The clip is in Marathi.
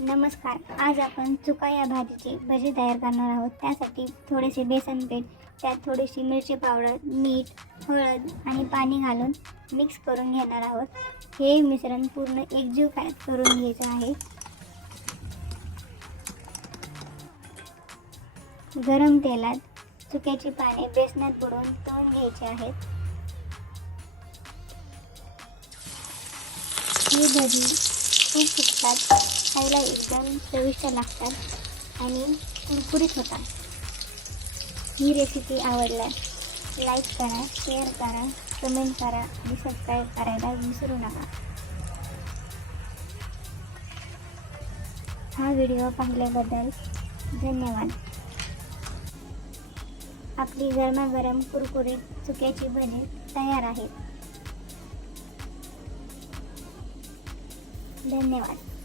नमस्कार. आज आपण चुका या भाजीची भजी तयार करणार आहोत. त्यासाठी थोडेसे बेसन पीठ त्यात थोडीशी मिरची पावडर मीठ हळद आणि पाणी घालून मिक्स करून घेणार आहोत. हे मिश्रण पूर्ण एकजीव काय करून घ्यायचं आहे. गरम तेलात चुक्याची पाने बेसनात बुडवून तळून घ्यायची आहेत. ही भजी खूप शिकतात. खायला एकदम चविष्ट लागतात आणि कुरकुरीत होतात. ही रेसिपी आवडल्यास लाईक करा शेअर करा कमेंट करा आणि सबस्क्राईब करायला विसरू नका. हा व्हिडिओ पाहिल्याबद्दल धन्यवाद. आपली गरमागरम कुरकुरीत चुक्याची बने तयार आहे धन्यवाद.